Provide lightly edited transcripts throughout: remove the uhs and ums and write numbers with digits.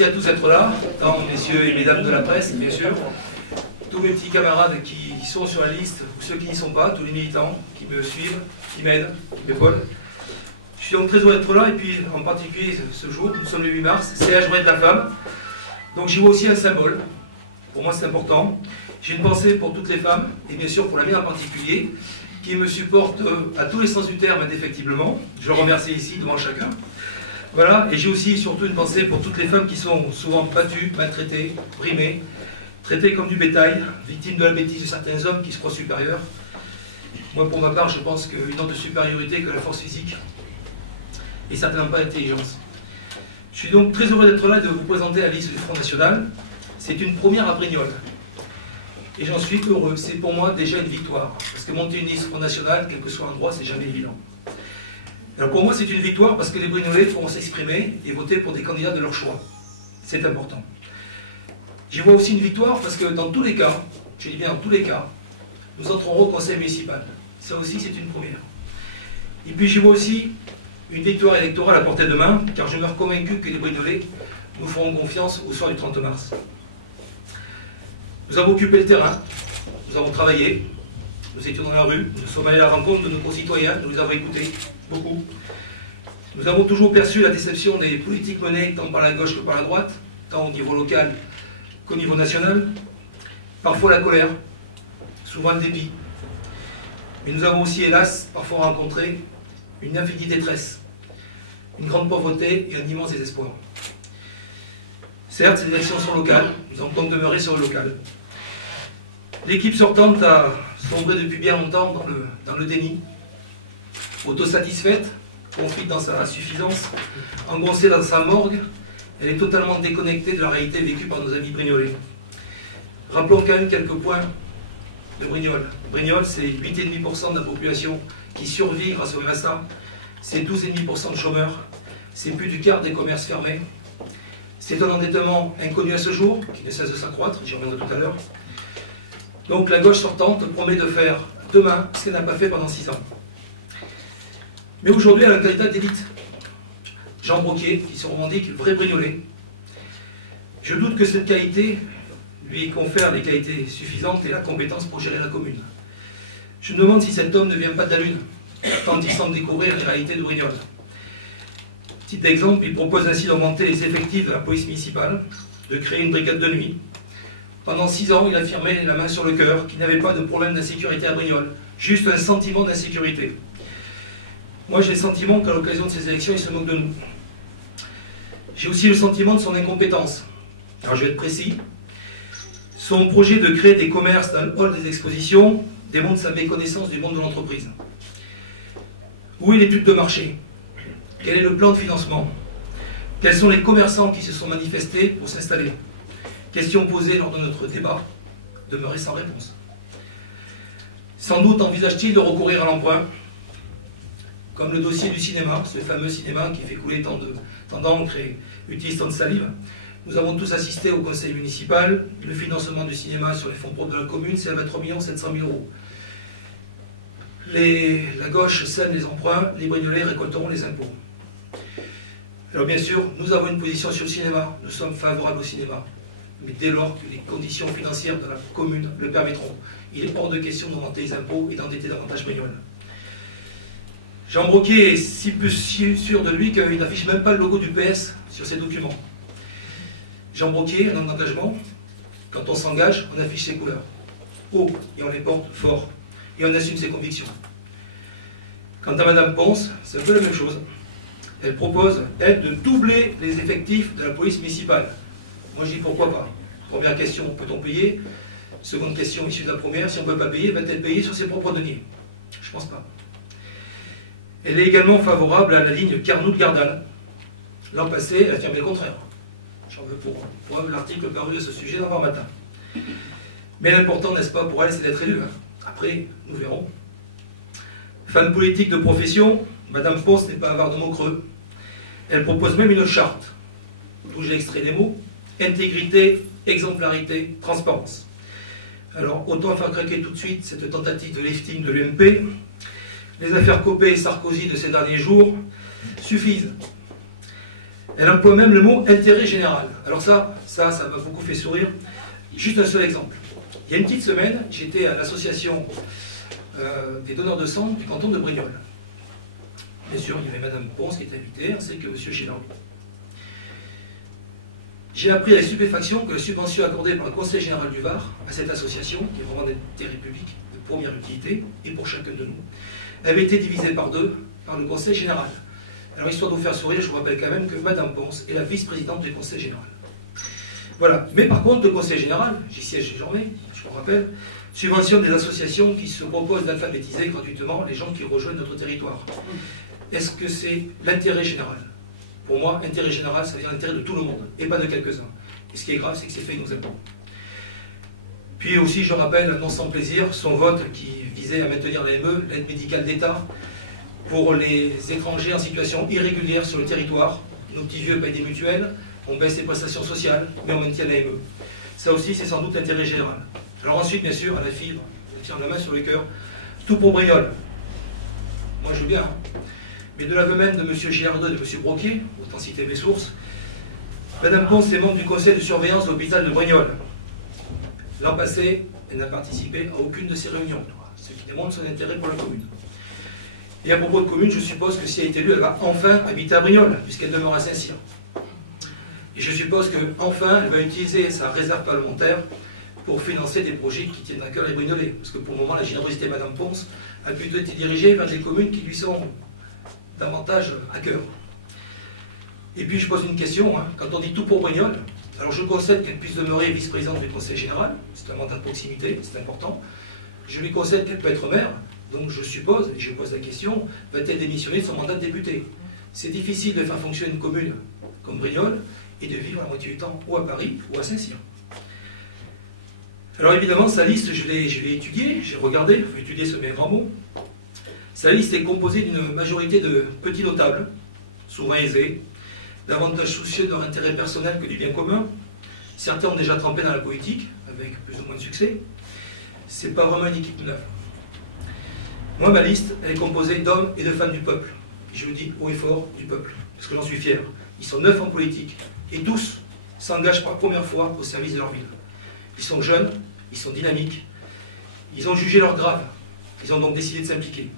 merci à tous d'être là, tant messieurs et mesdames de la presse, bien sûr, tous mes petits camarades qui sont sur la liste, ou ceux qui n'y sont pas, tous les militants qui me suivent, qui m'aident, qui m'épaulent. Je suis donc très heureux d'être là, et puis en particulier ce jour, nous sommes le 8 mars, c'est la journée de la femme. Donc j'y vois aussi un symbole, pour moi c'est important. J'ai une pensée pour toutes les femmes, et bien sûr pour la mienne en particulier, qui me supporte à tous les sens du terme indéfectiblement. Je le remercie ici devant chacun. Voilà, et j'ai aussi surtout une pensée pour toutes les femmes qui sont souvent battues, maltraitées, brimées, traitées comme du bétail, victimes de la bêtise de certains hommes qui se croient supérieurs. Moi pour ma part je pense qu'une autre supériorité que la force physique et certainement pas l'intelligence. Je suis donc très heureux d'être là et de vous présenter la liste du Front National. C'est une première à Brignoles. Et j'en suis heureux. C'est pour moi déjà une victoire. Parce que monter une liste Front National, quel que soit l'endroit, c'est jamais évident. Alors pour moi, c'est une victoire parce que les Brignolais pourront s'exprimer et voter pour des candidats de leur choix. C'est important. J'y vois aussi une victoire parce que dans tous les cas, je dis bien dans tous les cas, nous entrerons au conseil municipal. Ça aussi, c'est une première. Et puis j'y vois aussi une victoire électorale à portée de main, car je meurs convaincu que les Brignolais nous feront confiance au soir du 30 mars. Nous avons occupé le terrain, nous avons travaillé, nous étions dans la rue, nous sommes allés à la rencontre de nos concitoyens, nous les avons écoutés, beaucoup. Nous avons toujours perçu la déception des politiques menées tant par la gauche que par la droite, tant au niveau local qu'au niveau national. Parfois la colère, souvent le dépit. Mais nous avons aussi, hélas, parfois rencontré une infinie détresse, une grande pauvreté et un immense désespoir. Certes, ces élections sont locales, nous allons donc demeurer sur le local. L'équipe sortante a sombré depuis bien longtemps dans le déni, autosatisfaite, confite dans sa suffisance, engoncée dans sa morgue, elle est totalement déconnectée de la réalité vécue par nos amis brignolais. Rappelons quand même quelques points de Brignoles. Brignoles, c'est 8,5% de la population qui survit grâce au RSA, c'est 12,5% de chômeurs, c'est plus du quart des commerces fermés, c'est un endettement inconnu à ce jour, qui ne cesse de s'accroître, j'y reviendrai tout à l'heure. Donc la gauche sortante promet de faire demain ce qu'elle n'a pas fait pendant 6 ans. Mais aujourd'hui, elle a un candidat d'élite. Jean Broquier, qui se revendique vrai Brignolais. Je doute que cette qualité lui confère les qualités suffisantes et la compétence pour gérer la commune. Je me demande si cet homme ne vient pas de la Lune, tant il semble découvrir les réalités de Brignoles. Petit exemple, il propose ainsi d'augmenter les effectifs de la police municipale, de créer une brigade de nuit. Pendant 6 ans, il affirmait la main sur le cœur qu'il n'avait pas de problème d'insécurité à Brignoles, juste un sentiment d'insécurité. Moi, j'ai le sentiment qu'à l'occasion de ces élections, il se moque de nous. J'ai aussi le sentiment de son incompétence. Alors, je vais être précis. Son projet de créer des commerces dans le hall des expositions démontre sa méconnaissance du monde de l'entreprise. Où est l'étude de marché? Quel est le plan de financement? Quels sont les commerçants qui se sont manifestés pour s'installer? Question posée lors de notre débat, demeurée sans réponse. Sans doute envisage-t-il de recourir à l'emprunt, comme le dossier du cinéma, ce fameux cinéma qui fait couler tant d'encre et utilise tant de salive. Nous avons tous assisté au conseil municipal. Le financement du cinéma sur les fonds propres de la commune, c'est à 23 700 000 €. La gauche sème les emprunts, les Brignolais récolteront les impôts. Alors bien sûr, nous avons une position sur le cinéma, nous sommes favorables au cinéma. Mais dès lors que les conditions financières de la commune le permettront, il est hors de question d'augmenter les impôts et d'endetter davantage Brignoles. Jean Broquier est si peu sûr de lui qu'il n'affiche même pas le logo du PS sur ses documents. Jean Broquier, un homme d'engagement, quand on s'engage, on affiche ses couleurs. Haut, et on les porte fort. Et on assume ses convictions. Quant à Madame Ponce, c'est un peu la même chose. Elle propose, elle, de doubler les effectifs de la police municipale. Moi je dis pourquoi pas. Première question, peut-on payer? Seconde question issue de la première, si on ne peut pas payer, va-t-elle payer sur ses propres deniers? Je ne pense pas. Elle est également favorable à la ligne Carnout-Gardal. L'an passé, elle affirmait le contraire. J'en veux pour l'article paru à ce sujet dans Var Matin. Mais l'important, n'est-ce pas, pour elle, c'est d'être élue. Après, nous verrons. Femme politique de profession, Madame Ponce n'est pas avare de mots creux. Elle propose même une charte, d'où j'ai extrait des mots: intégrité, exemplarité, transparence. Alors, autant faire craquer tout de suite cette tentative de lifting de l'UMP. Les affaires Copé et Sarkozy de ces derniers jours suffisent. Elle emploie même le mot intérêt général. Alors ça m'a beaucoup fait sourire. Juste un seul exemple. Il y a une petite semaine, j'étais à l'association des donneurs de sang du canton de Brignoles. Bien sûr, il y avait Madame Ponce qui était invitée, ainsi que Monsieur Chilardo. J'ai appris avec stupéfaction que la subvention accordée par le Conseil général du Var à cette association, qui est vraiment d'intérêt public, de première utilité, et pour chacun de nous, avait été divisée par deux par le Conseil général. Alors, histoire de vous faire sourire, je vous rappelle quand même que Madame Ponce est la vice-présidente du Conseil général. Voilà. Mais par contre, le Conseil général, j'y siège désormais, je vous rappelle, subventionne des associations qui se proposent d'alphabétiser gratuitement les gens qui rejoignent notre territoire. Est-ce que c'est l'intérêt général? Pour moi, intérêt général, ça veut dire l'intérêt de tout le monde, et pas de quelques-uns. Et ce qui est grave, c'est que c'est fait innocemment. Puis aussi, je rappelle, non sans plaisir, son vote qui visait à maintenir l'AME, l'aide médicale d'État, pour les étrangers en situation irrégulière sur le territoire. Nos petits vieux payent des mutuelles, on baisse les prestations sociales, mais on maintient l'AME. Ça aussi, c'est sans doute l'intérêt général. Alors ensuite, bien sûr, à la fibre, je tiens la main sur le cœur, tout pour Brignoles. Moi, je veux bien, hein. Mais de l'aveu même de M. Chilardo et de M. Broquier, autant citer mes sources, Mme Ponce est membre du conseil de surveillance de l'hôpital de Brignoles. L'an passé, elle n'a participé à aucune de ces réunions, ce qui démontre son intérêt pour la commune. Et à propos de commune, je suppose que si elle est élue, elle va enfin habiter à Brignoles, puisqu'elle demeure à Saint-Cyr. Et je suppose qu'enfin, elle va utiliser sa réserve parlementaire pour financer des projets qui tiennent à cœur les Brignolais. Parce que pour le moment, la générosité de Mme Ponce a plutôt été dirigée vers des communes qui lui sont davantage à cœur. Et puis je pose une question, hein. Quand on dit tout pour Brignoles, alors je concède qu'elle puisse demeurer vice-présidente du conseil général, c'est un mandat de proximité, c'est important. Je lui concède qu'elle peut être maire, donc je suppose, et je pose la question, va-t-elle démissionner de son mandat de député? C'est difficile de faire fonctionner une commune comme Brignoles et de vivre la moitié du temps ou à Paris ou à Saint-Cyr. Alors évidemment, sa liste, je l'ai étudiée, j'ai regardé, il faut étudier ce mes grands mots. Sa liste est composée d'une majorité de petits notables, souvent aisés, davantage soucieux de leur intérêt personnel que du bien commun. Certains ont déjà trempé dans la politique, avec plus ou moins de succès. C'est pas vraiment une équipe neuve. Moi, ma liste, elle est composée d'hommes et de femmes du peuple. Et je le dis haut et fort, du peuple, parce que j'en suis fier. Ils sont 9 en politique, et tous s'engagent pour la première fois au service de leur ville. Ils sont jeunes, ils sont dynamiques, ils ont jugé leur grave, ils ont donc décidé de s'impliquer.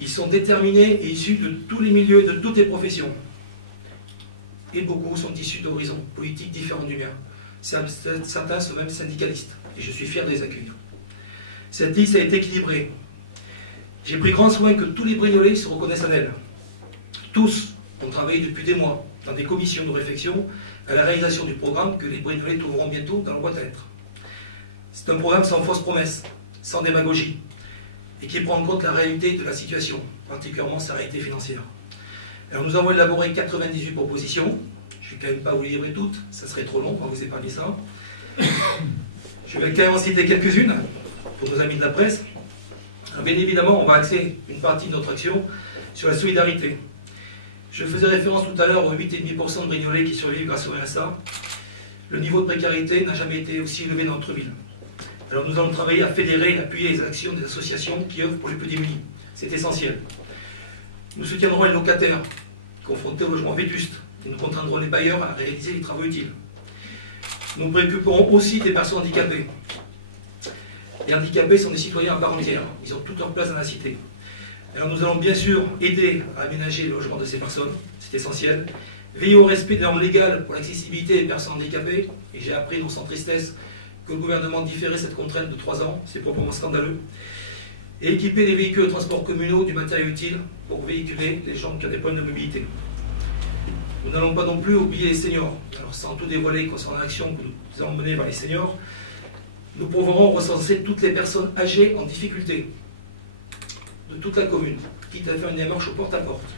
Ils sont déterminés et issus de tous les milieux, de toutes les professions. Et beaucoup sont issus d'horizons politiques différents du mien. Certains sont même syndicalistes, et je suis fier de les accueillir. Cette liste a été équilibrée. J'ai pris grand soin que tous les Brignolais se reconnaissent en elle. Tous ont travaillé depuis des mois dans des commissions de réflexion à la réalisation du programme que les Brignolais trouveront bientôt dans le boîte à lettres. C'est un programme sans fausses promesses, sans démagogie, et qui prend en compte la réalité de la situation, particulièrement sa réalité financière. Alors nous avons élaboré 98 propositions. Je ne vais quand même pas vous les livrer toutes, ça serait trop long, on va vous épargner ça. Je vais quand même en citer quelques-unes pour nos amis de la presse. Alors, bien évidemment, on va axer une partie de notre action sur la solidarité. Je faisais référence tout à l'heure aux 8,5% de Brignolais qui survivent grâce au RSA. Le niveau de précarité n'a jamais été aussi élevé dans notre ville. Alors nous allons travailler à fédérer et appuyer les actions des associations qui œuvrent pour les plus démunis. C'est essentiel. Nous soutiendrons les locataires confrontés au logement vétuste et nous contraindrons les bailleurs à réaliser les travaux utiles. Nous nous préoccuperons aussi des personnes handicapées. Les handicapés sont des citoyens à part entière. Ils ont toute leur place dans la cité. Alors nous allons bien sûr aider à aménager le logement de ces personnes, c'est essentiel. Veiller au respect des normes légales pour l'accessibilité des personnes handicapées. Et j'ai appris, non sans tristesse, que le gouvernement différait cette contrainte de 3 ans. C'est proprement scandaleux. Et équiper les véhicules de transport communaux du matériel utile pour véhiculer les gens qui ont des problèmes de mobilité. Nous n'allons pas non plus oublier les seniors. Alors sans tout dévoiler concernant l'action que nous allons mener vers les seniors, nous pourrons recenser toutes les personnes âgées en difficulté de toute la commune, quitte à faire une démarche au porte-à-porte.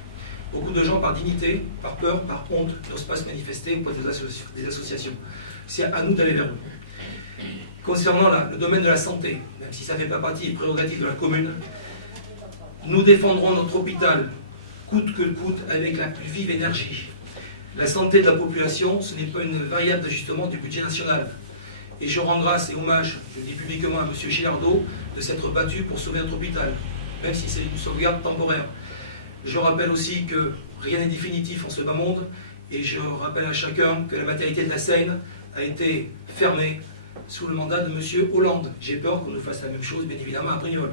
Beaucoup de gens, par dignité, par peur, par honte, n'osent pas se manifester auprès des associations. C'est à nous d'aller vers eux. Concernant le domaine de la santé, même si ça ne fait pas partie des prérogatives de la commune, nous défendrons notre hôpital, coûte que coûte, avec la plus vive énergie. La santé de la population, ce n'est pas une variable d'ajustement du budget national. Et je rends grâce et hommage, je le dis publiquement à M. Chilardo, de s'être battu pour sauver notre hôpital, même si c'est une sauvegarde temporaire. Je rappelle aussi que rien n'est définitif en ce bas monde, Et je rappelle à chacun que la maternité de la Seine a été fermée sous le mandat de M. Hollande. J'ai peur qu'on nous fasse la même chose, bien évidemment, à Brignoles.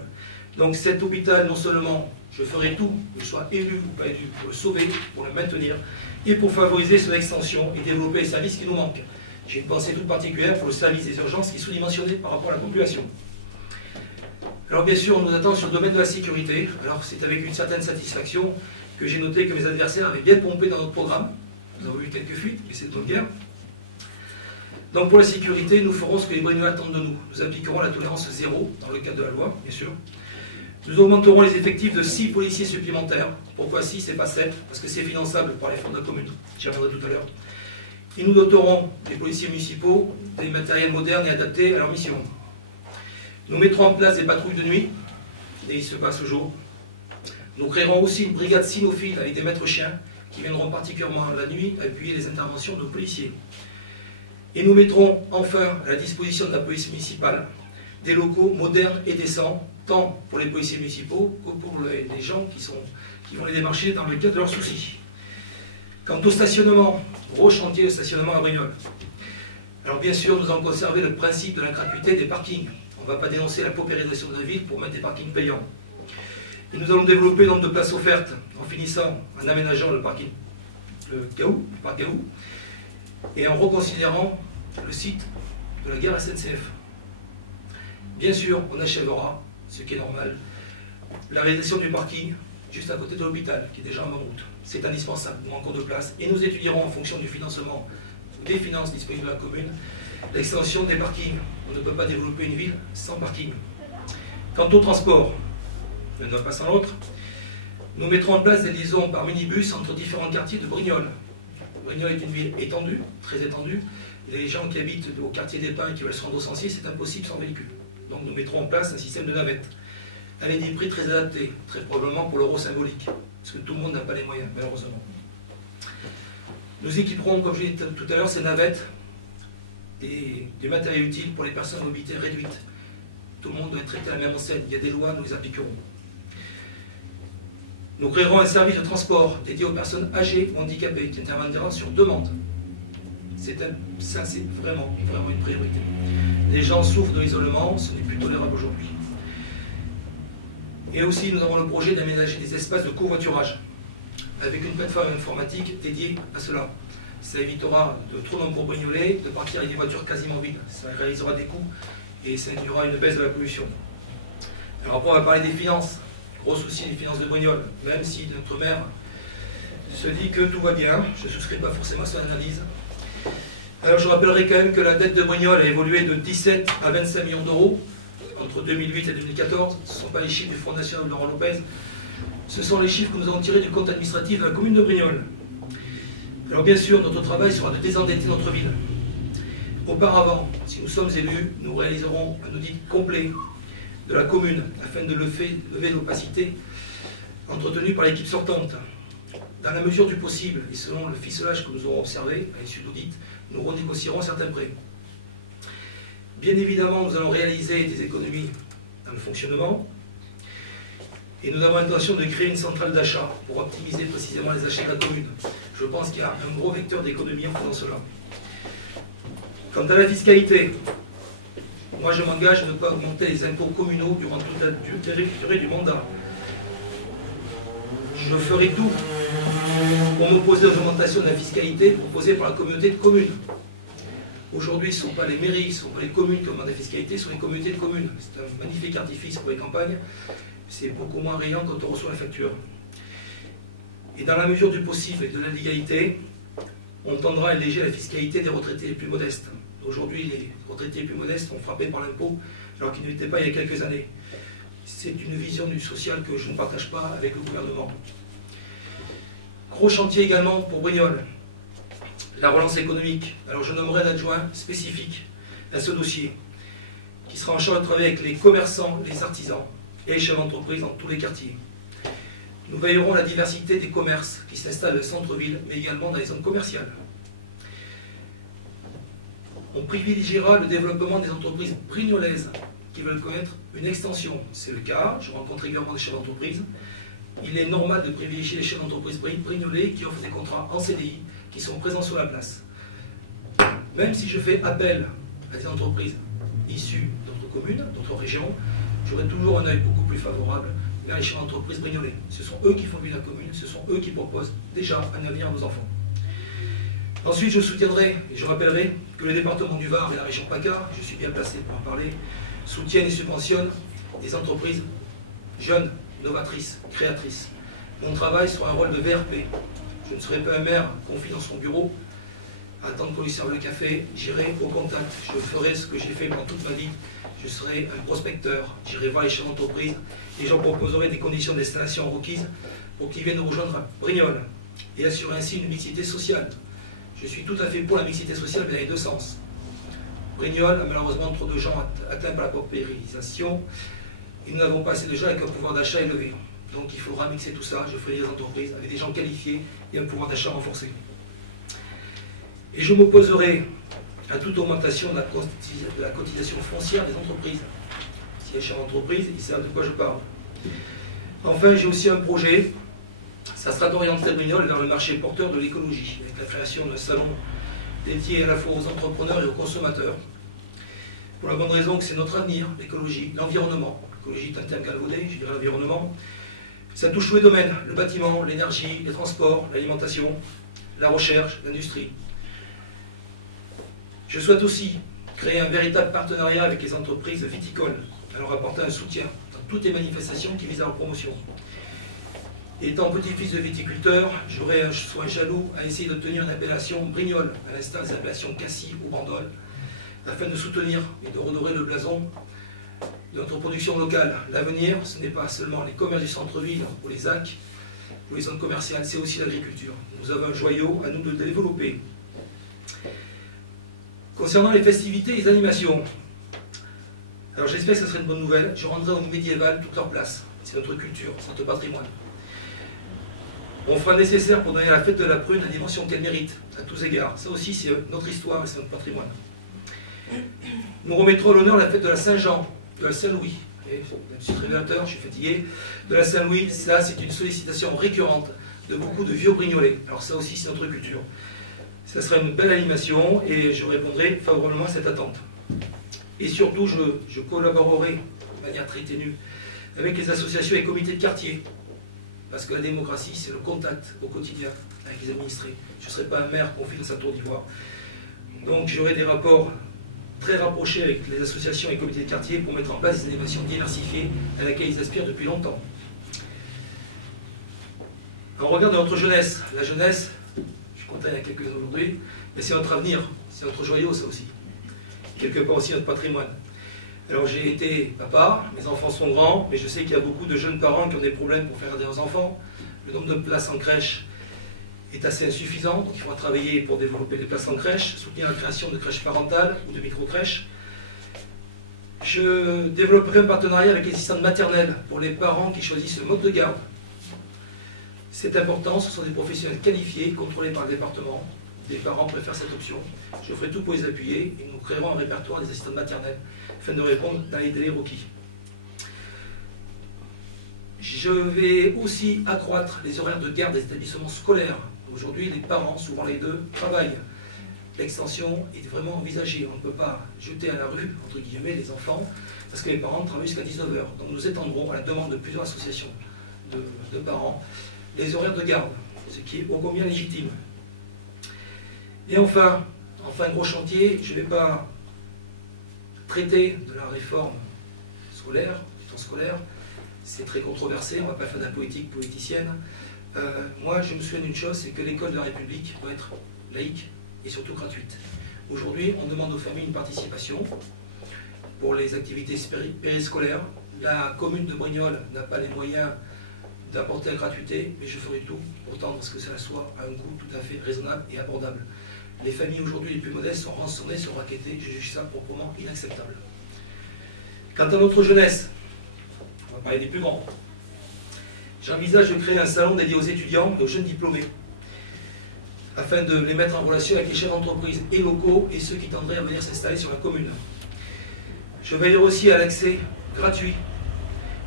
Donc cet hôpital, non seulement je ferai tout, que je sois élu ou pas élu, pour le sauver, pour le maintenir, et pour favoriser son extension et développer les services qui nous manquent. J'ai une pensée toute particulière pour le service des urgences qui est sous-dimensionné par rapport à la population. Alors bien sûr, on nous attend sur le domaine de la sécurité. Alors c'est avec une certaine satisfaction que j'ai noté que mes adversaires avaient bien pompé dans notre programme. Nous avons eu quelques fuites, mais c'est d'autres guerres. Donc pour la sécurité, nous ferons ce que les Brignois attendent de nous. Nous appliquerons la tolérance zéro dans le cadre de la loi, bien sûr. Nous augmenterons les effectifs de 6 policiers supplémentaires. Pourquoi 6 et pas 7? Parce que c'est finançable par les fonds de la commune. J'y reviendrai tout à l'heure. Et nous doterons les policiers municipaux des matériels modernes et adaptés à leur mission. Nous mettrons en place des patrouilles de nuit, et il se passe le jour. Nous créerons aussi une brigade cynophile avec des maîtres chiens qui viendront particulièrement la nuit appuyer les interventions de nos policiers. Et nous mettrons enfin à la disposition de la police municipale des locaux modernes et décents, tant pour les policiers municipaux que pour les gens qui vont les démarcher dans le cadre de leurs soucis. Quant au stationnement, gros chantier de stationnement à Brignoles. Alors bien sûr, nous allons conserver le principe de la gratuité des parkings. On ne va pas dénoncer la paupérisation de la ville pour mettre des parkings payants. Et nous allons développer le nombre de places offertes en finissant, en aménageant le parc Gaou, et en reconsidérant le site de la gare SNCF. Bien sûr, on achèvera, ce qui est normal, la réalisation du parking juste à côté de l'hôpital, qui est déjà en route. C'est indispensable, nous manquons de place, et nous étudierons en fonction du financement, des finances disponibles de la commune, l'extension des parkings. On ne peut pas développer une ville sans parking. Quant au transport, l'un ne va pas sans l'autre, nous mettrons en place des liaisons par minibus entre différents quartiers de Brignoles. Brignoles est une ville étendue, très étendue, et les gens qui habitent au quartier des Pins et qui veulent se rendre au Sancier, c'est impossible sans véhicule. Donc nous mettrons en place un système de navettes, avec des prix très adaptés, très probablement pour l'euro symbolique, parce que tout le monde n'a pas les moyens, malheureusement. Nous équiperons, comme je l'ai dit tout à l'heure, ces navettes des matériels utiles pour les personnes à mobilité réduite. Tout le monde doit être traité à la même enseigne. Il y a des lois, nous les appliquerons. Nous créerons un service de transport dédié aux personnes âgées ou handicapées qui interviendra sur demande. Ça, c'est vraiment une priorité. Les gens souffrent de l'isolement, ce n'est plus tolérable aujourd'hui. Et aussi, nous avons le projet d'aménager des espaces de covoiturage avec une plateforme informatique dédiée à cela. Ça évitera de trop nombreux Brignolais de partir avec des voitures quasiment vides. Ça réalisera des coûts et ça induira une baisse de la pollution. Alors après, on va parler des finances. Gros souci des finances de Brignoles. Même si notre maire se dit que tout va bien, je ne souscris pas forcément à son analyse. Alors je rappellerai quand même que la dette de Brignoles a évolué de 17 à 25 millions d'euros entre 2008 et 2014. Ce ne sont pas les chiffres du Front National de Laurent Lopez. Ce sont les chiffres que nous avons tirés du compte administratif de la commune de Brignoles. Alors bien sûr, notre travail sera de désendetter notre ville. Auparavant, si nous sommes élus, nous réaliserons un audit complet de la commune afin de lever l'opacité entretenue par l'équipe sortante. Dans la mesure du possible, et selon le ficelage que nous aurons observé à l'issue d'audit, nous renégocierons certains prêts. Bien évidemment, nous allons réaliser des économies dans le fonctionnement, et nous avons l'intention de créer une centrale d'achat pour optimiser précisément les achats de la commune. Je pense qu'il y a un gros vecteur d'économie en faisant cela. Quant à la fiscalité, moi je m'engage à ne pas augmenter les impôts communaux durant toute la durée du mandat. Je ferai tout pour m'opposer aux augmentations de la fiscalité proposées par la communauté de communes. Aujourd'hui, ce ne sont pas les mairies, ce ne sont pas les communes qui augmentent la fiscalité, ce sont les communautés de communes. C'est un magnifique artifice pour les campagnes. C'est beaucoup moins riant quand on reçoit la facture. Et dans la mesure du possible et de la légalité, on tendra à alléger la fiscalité des retraités les plus modestes. Aujourd'hui, les retraités les plus modestes sont frappés par l'impôt, alors qu'ils ne l'étaient pas il y a quelques années. C'est une vision du social que je ne partage pas avec le gouvernement. Gros chantier également pour Brignoles, la relance économique. Alors je nommerai un adjoint spécifique à ce dossier, qui sera en charge de travailler avec les commerçants, les artisans et les chefs d'entreprise dans tous les quartiers. Nous veillerons à la diversité des commerces qui s'installent dans le centre-ville, mais également dans les zones commerciales. On privilégiera le développement des entreprises brignolaises qui veulent connaître une extension. C'est le cas, je rencontre régulièrement des chefs d'entreprise. Il est normal de privilégier les chefs d'entreprise brignolais qui offrent des contrats en CDI, qui sont présents sur la place. Même si je fais appel à des entreprises issues d'autres communes, d'autres régions, j'aurai toujours un œil beaucoup plus favorable vers les chefs d'entreprise Brignolais. Ce sont eux qui font vivre la commune, ce sont eux qui proposent déjà un avenir à nos enfants. Ensuite, je soutiendrai et je rappellerai que le département du Var et la région PACA, je suis bien placé pour en parler, soutiennent et subventionnent des entreprises jeunes, novatrices, créatrices. Mon travail sera un rôle de VRP. Je ne serai pas un maire confié dans son bureau, à attendre qu'on lui serve le café. J'irai au contact, je ferai ce que j'ai fait pendant toute ma vie. Je serai un prospecteur, j'irai voir les chefs d'entreprise et j'en proposerai des conditions d'installation requises pour qu'ils viennent nous rejoindre à Brignoles et assurer ainsi une mixité sociale. Je suis tout à fait pour la mixité sociale, mais dans les deux sens. Brignoles a malheureusement trop de gens atteints par la paupérisation et nous n'avons pas assez de gens avec un pouvoir d'achat élevé. Donc il faudra mixer tout ça, je ferai des entreprises avec des gens qualifiés et un pouvoir d'achat renforcé. Et je m'opposerai à toute augmentation de la cotisation foncière des entreprises. Si les chefs d'entreprise, ils savent de quoi je parle. Enfin, j'ai aussi un projet, ça sera d'orienter Brignoles vers le marché porteur de l'écologie, avec la création d'un salon dédié à la fois aux entrepreneurs et aux consommateurs. Pour la bonne raison que c'est notre avenir, l'écologie, l'environnement. L'écologie est un terme galvaudé, je dirais l'environnement. Ça touche tous les domaines, le bâtiment, l'énergie, les transports, l'alimentation, la recherche, l'industrie. Je souhaite aussi créer un véritable partenariat avec les entreprises viticoles, à leur apporter un soutien dans toutes les manifestations qui visent à leur promotion. Étant petit-fils de viticulteur, j'aurai un soin jaloux à essayer d'obtenir une appellation Brignoles, à l'instar des appellations Cassis ou Bandol, afin de soutenir et de redorer le blason de notre production locale. L'avenir, ce n'est pas seulement les commerces du centre-ville ou les ZAC ou les zones commerciales, c'est aussi l'agriculture. Nous avons un joyau, à nous de le développer. Concernant les festivités et les animations, alors j'espère que ce serait une bonne nouvelle, je rendrai aux médiévales toute leur place. C'est notre culture, c'est notre patrimoine. On fera nécessaire pour donner à la fête de la prune la dimension qu'elle mérite, à tous égards. Ça aussi, c'est notre histoire et c'est notre patrimoine. Nous remettrons à l'honneur la fête de la Saint-Jean, de la Saint-Louis. Je suis révélateur, je suis fatigué. De la Saint-Louis, ça c'est une sollicitation récurrente de beaucoup de vieux Brignolais. Alors ça aussi, c'est notre culture. Ça sera une belle animation et je répondrai favorablement à cette attente. Et surtout, je collaborerai de manière très ténue avec les associations et comités de quartier. Parce que la démocratie, c'est le contact au quotidien avec les administrés. Je ne serai pas un maire confié dans sa tour d'ivoire. Donc j'aurai des rapports très rapprochés avec les associations et comités de quartier pour mettre en place des animations diversifiées à laquelle ils aspirent depuis longtemps. En regard de notre jeunesse, la jeunesse, je suis content il y a quelques-uns aujourd'hui, mais c'est notre avenir, c'est notre joyau ça aussi. Quelque part aussi notre patrimoine. Alors j'ai été papa, mes enfants sont grands, mais je sais qu'il y a beaucoup de jeunes parents qui ont des problèmes pour faire garder leurs enfants. Le nombre de places en crèche est assez insuffisant, donc il faudra travailler pour développer des places en crèche, soutenir la création de crèches parentales ou de micro-crèches. Je développerai un partenariat avec les assistantes maternelles pour les parents qui choisissent le mode de garde. C'est important, ce sont des professionnels qualifiés, contrôlés par le département. Les parents préfèrent cette option. Je ferai tout pour les appuyer et nous créerons un répertoire des assistantes maternelles afin de répondre dans les délais requis. Je vais aussi accroître les horaires de garde des établissements scolaires. Aujourd'hui, les parents, souvent les deux, travaillent. L'extension est vraiment envisagée. On ne peut pas jeter à la rue, entre guillemets, les enfants, parce que les parents travaillent jusqu'à 19 h. Donc nous étendrons, à la demande de plusieurs associations de parents, les horaires de garde, ce qui est ô combien légitime. Et enfin, gros chantier, je ne vais pas traiter de la réforme scolaire, du temps scolaire, c'est très controversé, on ne va pas faire de la politique politicienne. Moi, je me souviens d'une chose, c'est que l'école de la République doit être laïque et surtout gratuite. Aujourd'hui, on demande aux familles une participation pour les activités périscolaires. La commune de Brignoles n'a pas les moyens d'apporter la gratuité, mais je ferai tout pour tendre à ce que cela soit à un coût tout à fait raisonnable et abordable. Les familles aujourd'hui les plus modestes sont rançonnées, sont raquettées, je juge ça proprement inacceptable. Quant à notre jeunesse, on va parler des plus grands. J'envisage de créer un salon dédié aux étudiants et aux jeunes diplômés, afin de les mettre en relation avec les chefs d'entreprise et locaux et ceux qui tendraient à venir s'installer sur la commune. Je veillerai aussi à l'accès gratuit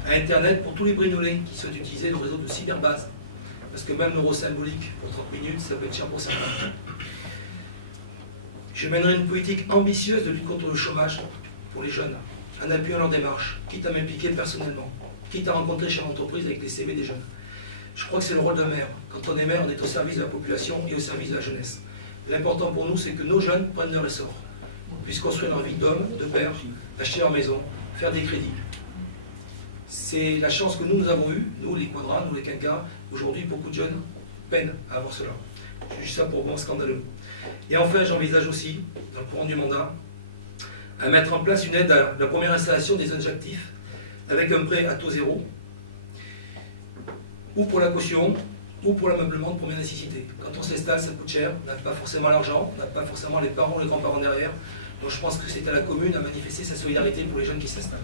à Internet pour tous les Brignolais qui souhaitent utiliser le réseau de cyberbase parce que même l'euro symbolique pour 30 minutes, ça peut être cher pour certains. Je mènerai une politique ambitieuse de lutte contre le chômage pour les jeunes, en appuyant leur démarche, quitte à m'impliquer personnellement, quitte à rencontrer chez l'entreprise avec les CV des jeunes. Je crois que c'est le rôle d'un maire. Quand on est maire, on est au service de la population et au service de la jeunesse. L'important pour nous, c'est que nos jeunes prennent leur essor, puissent construire leur vie d'homme, de père, acheter leur maison, faire des crédits. C'est la chance que nous avons eue, nous les quadras, nous les quinquas. Aujourd'hui, beaucoup de jeunes peinent à avoir cela. Je juge ça pour moi scandaleux. Et enfin, j'envisage aussi, dans le courant du mandat, à mettre en place une aide à la première installation des jeunes actifs, avec un prêt à taux zéro, ou pour la caution, ou pour l'ameublement de première nécessité. Quand on s'installe, ça coûte cher, on n'a pas forcément l'argent, on n'a pas forcément les parents ou les grands-parents derrière. Donc je pense que c'est à la commune à manifester sa solidarité pour les jeunes qui s'installent.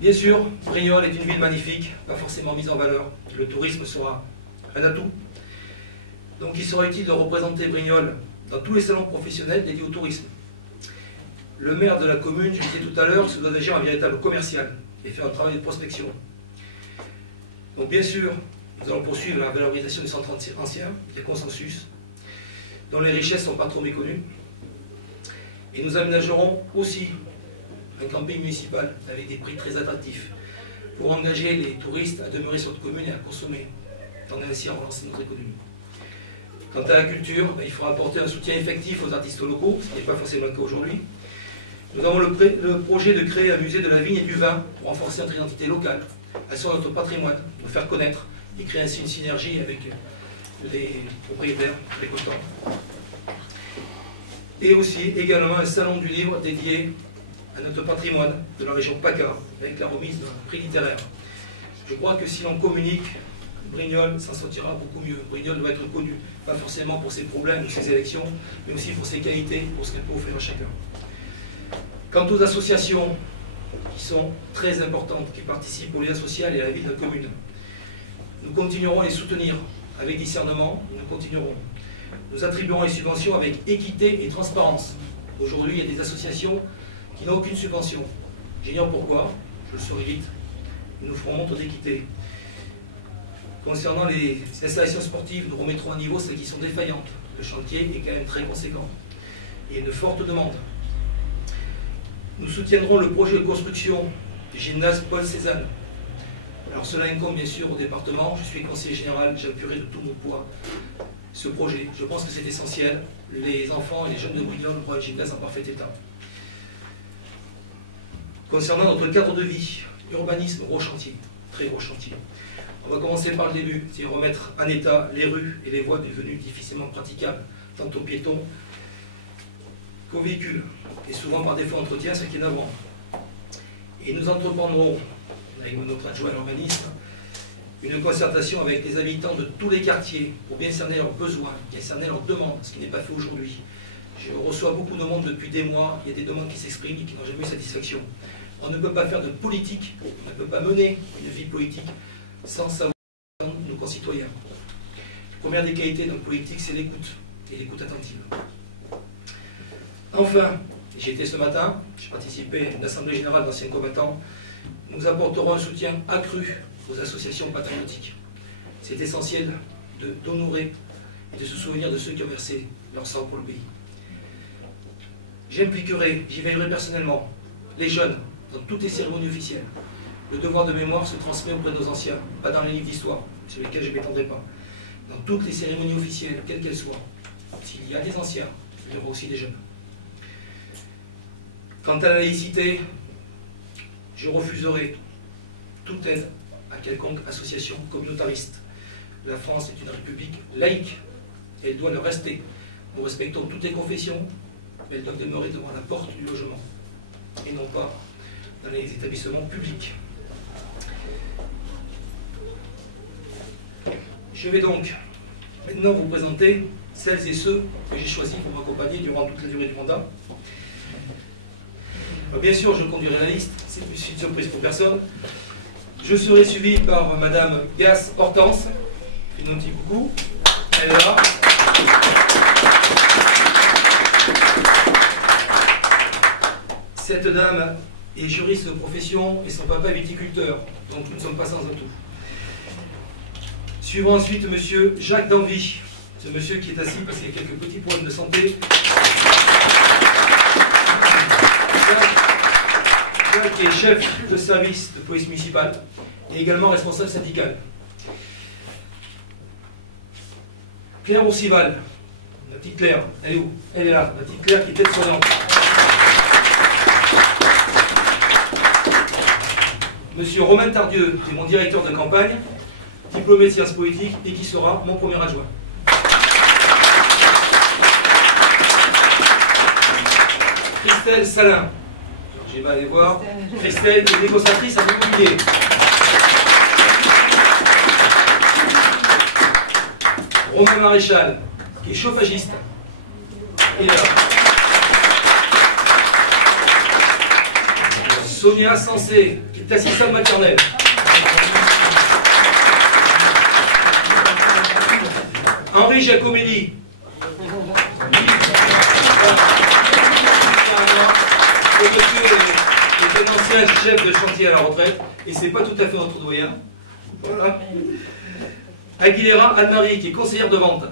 Bien sûr, Brignoles est une ville magnifique, pas forcément mise en valeur. Le tourisme sera un atout. Donc il sera utile de représenter Brignoles dans tous les salons professionnels dédiés au tourisme. Le maire de la commune, je le disais tout à l'heure, se doit d'agir un véritable commercial et faire un travail de prospection. Donc bien sûr, nous allons poursuivre la valorisation des centres anciens, des consensus, dont les richesses ne sont pas trop méconnues. Et nous aménagerons aussi un camping municipal avec des prix très attractifs pour engager les touristes à demeurer sur notre commune et à consommer, tendant ainsi à relancer notre économie. Quant à la culture, il faudra apporter un soutien effectif aux artistes locaux, ce qui n'est pas forcément le cas aujourd'hui. Nous avons le projet de créer un musée de la vigne et du vin pour renforcer notre identité locale, assurer notre patrimoine, nous faire connaître et créer ainsi une synergie avec les propriétaires, les costants. Et aussi également un salon du livre dédié à notre patrimoine de la région PACA, avec la remise d'un prix littéraire. Je crois que si l'on communique, Brignoles s'en sortira beaucoup mieux. Brignoles doit être connu, pas forcément pour ses problèmes ou ses élections, mais aussi pour ses qualités, pour ce qu'elle peut offrir à chacun. Quant aux associations qui sont très importantes, qui participent au lien social et à la vie de la commune, nous continuerons à les soutenir avec discernement, nous continuerons. Nous attribuerons les subventions avec équité et transparence. Aujourd'hui, il y a des associations qui n'ont aucune subvention. J'ignore pourquoi, je le saurai vite. Nous ferons montre d'équité. Concernant les installations sportives, nous remettrons à niveau celles qui sont défaillantes. Le chantier est quand même très conséquent. Il y a une forte demande. Nous soutiendrons le projet de construction du gymnase Paul Cézanne. Alors cela incombe bien sûr au département. Je suis conseiller général, j'appuierai de tout mon poids ce projet. Je pense que c'est essentiel. Les enfants et les jeunes de Brignoles ont un gymnase en parfait état. Concernant notre cadre de vie, urbanisme, gros chantier, très gros chantier. On va commencer par le début, c'est remettre en état les rues et les voies devenues difficilement praticables, tant aux piétons qu'aux véhicules, et souvent par défaut d'entretien, ce qui est navrant. Et nous entreprendrons, avec notre adjoint à l'urbanisme, une concertation avec les habitants de tous les quartiers pour bien cerner leurs besoins, bien cerner leurs demandes, ce qui n'est pas fait aujourd'hui. Je reçois beaucoup de monde depuis des mois, il y a des demandes qui s'expriment et qui n'ont jamais eu satisfaction. On ne peut pas faire de politique, on ne peut pas mener une vie politique sans savoir nos concitoyens. La première des qualités dans la politique, c'est l'écoute, et l'écoute attentive. Enfin, j'y étais ce matin, j'ai participé à une assemblée générale d'anciens combattants, nous apporterons un soutien accru aux associations patriotiques. C'est essentiel d'honorer et de se souvenir de ceux qui ont versé leur sang pour le pays. J'impliquerai, j'y veillerai personnellement, les jeunes dans toutes les cérémonies officielles. Le devoir de mémoire se transmet auprès de nos anciens, pas dans les livres d'histoire, sur lesquels je ne m'étendrai pas. Dans toutes les cérémonies officielles, quelles qu'elles soient, s'il y a des anciens, il y aura aussi des jeunes. Quant à la laïcité, je refuserai toute aide à quelconque association communautariste. La France est une république laïque, et elle doit le rester. Nous respectons toutes les confessions, mais elles doivent demeurer devant la porte du logement, et non pas dans les établissements publics. Je vais donc maintenant vous présenter celles et ceux que j'ai choisis pour m'accompagner durant toute la durée du mandat. Alors bien sûr, je conduirai la liste, c'est une surprise pour personne. Je serai suivi par Madame Gasse Hortense, qui nous dit coucou, elle est là. Cette dame est juriste de profession et son papa est viticulteur, donc nous ne sommes pas sans atout. Suivant ensuite monsieur Jacques Danvy, ce monsieur qui est assis parce qu'il y a quelques petits problèmes de santé. Jacques qui est chef de service de police municipale et également responsable syndical. Claire Ourcival, la petite Claire, elle est où? Elle est là, la petite Claire qui est aide-soignante. Monsieur Romain Tardieu, qui est mon directeur de campagne, diplômé de sciences politiques et qui sera mon premier adjoint. Christelle Salin, j'ai mal à aller voir. Christelle est négociatrice à l'immobilier. Romain Maréchal, qui est chauffagiste. Et là. Sonia Sensé, qui est assistante maternelle. Henri Giacomelli. Ce monsieur est un ancien chef de chantier à la retraite, et c'est pas tout à fait notre doyen. Voilà. Aguilera Anne-Marie, qui est conseillère de vente.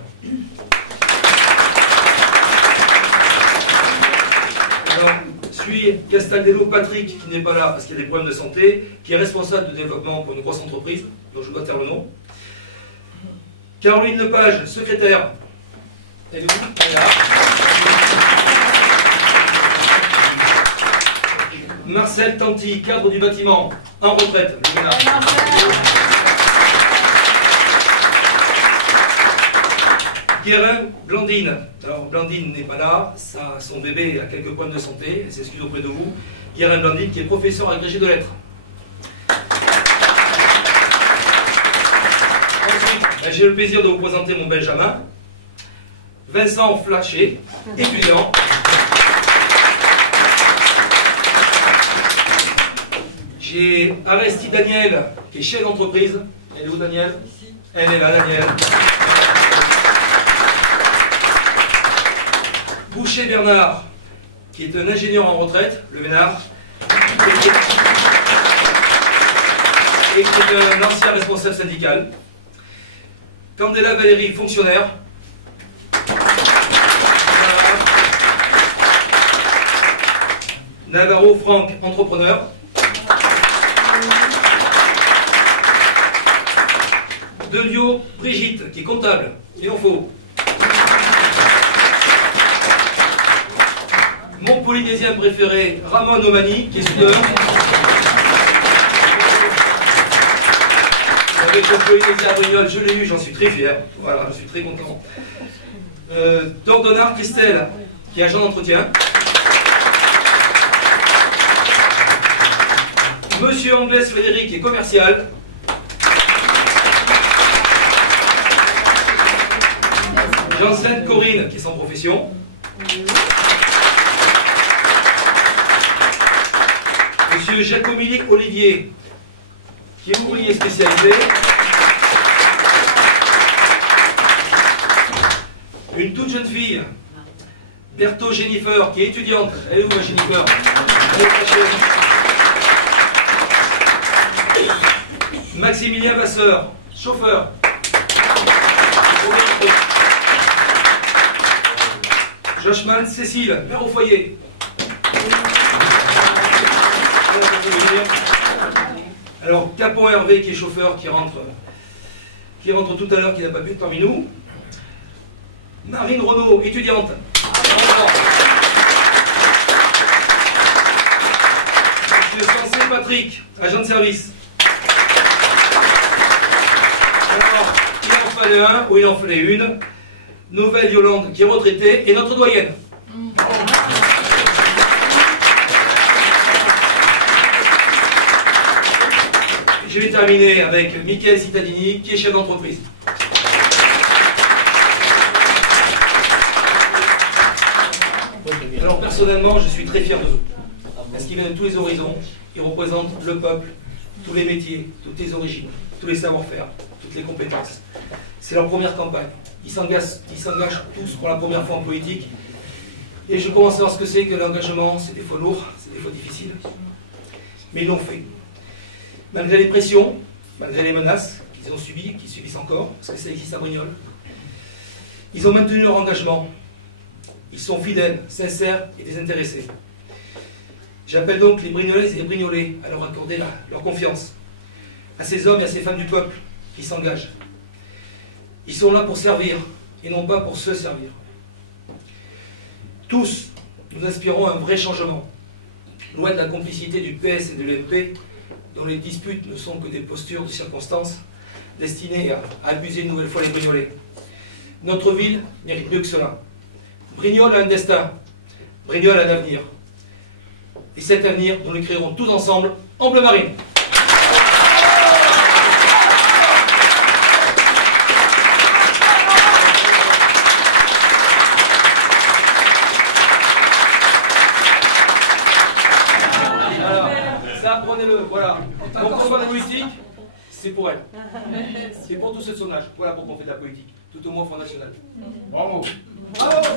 Suit Castaldello Patrick, qui n'est pas là parce qu'il y a des problèmes de santé, qui est responsable de développement pour une grosse entreprise, dont je dois taire le nom. Caroline Lepage, secrétaire. Elle est où? Elle est là. Marcel Tanti, cadre du bâtiment, en retraite. Guérin Blandine. Alors Blandine n'est pas là, son bébé a quelques problèmes de santé, elle s'excuse auprès de vous. Guérin Blandine qui est professeur agrégé de lettres. Ensuite, j'ai le plaisir de vous présenter mon Benjamin, Vincent Flaché, étudiant. J'ai Aresti Daniel, qui est chef d'entreprise. Elle est où Daniel? Elle est là, Daniel. Boucher Bernard, qui est un ingénieur en retraite, le Vénard, et qui est un ancien responsable syndical. Candela Valérie, fonctionnaire. Navarro Franck, entrepreneur. Delio Brigitte, qui est comptable. Il en faut. Mon polynésien préféré, Ramon Omani, qui est soudeur. Avec le polynésien à Brignoles, je l'ai eu, j'en suis très fier. Voilà, je suis très content. Tordonard Christelle, qui est agent d'entretien. Monsieur Anglès Frédéric, qui est commercial. Janssen Corinne, qui est sans profession. Monsieur Giacomini Olivier, qui est ouvrier spécialisé. Une toute jeune fille, Berthaud Jennifer, qui est étudiante. Elle est où ma Jennifer? Elle est cachée. Maximilien Vasseur, chauffeur. Joshman Cécile, mère au foyer. Alors, Capon Hervé, qui est chauffeur, qui rentre tout à l'heure, qui n'a pas pu être parmi nous. Marine Renaud, étudiante. Monsieur Sensé Patrick, agent de service. Alors, il en fallait un, ou il en fallait une. Nouvelle Yolande, qui est retraitée, et notre doyenne. Je vais terminer avec Michael Cittadini, qui est chef d'entreprise. Alors personnellement, je suis très fier de vous. Parce qu'il vient de tous les horizons, il représente le peuple, tous les métiers, toutes les origines, tous les savoir-faire, toutes les compétences. C'est leur première campagne. Ils s'engagent tous pour la première fois en politique. Et je commence à voir ce que c'est que l'engagement. C'est des fois lourd, c'est des fois difficile. Mais ils l'ont fait. Malgré les pressions, malgré les menaces qu'ils qu'ils ont subi, qu'ils subissent encore, parce que ça existe à Brignoles. Ils ont maintenu leur engagement. Ils sont fidèles, sincères et désintéressés. J'appelle donc les Brignolaises et les Brignolais à leur accorder leur confiance, à ces hommes et à ces femmes du peuple qui s'engagent. Ils sont là pour servir et non pas pour se servir. Tous, nous aspirons à un vrai changement, loin de la complicité du PS et de l'UMP, dont les disputes ne sont que des postures de circonstances destinées à abuser une nouvelle fois les Brignolais. Notre ville mérite mieux que cela. Brignoles a un destin, Brignoles a un avenir. Et cet avenir, nous le créerons tous ensemble en bleu marine. Alors, ça, prenez-le, voilà. Mon combat de politique, c'est pour elle. C'est pour tous ceux de son âge. Voilà pourquoi on fait de la politique, tout au moins au Front National. Bravo. Bravo.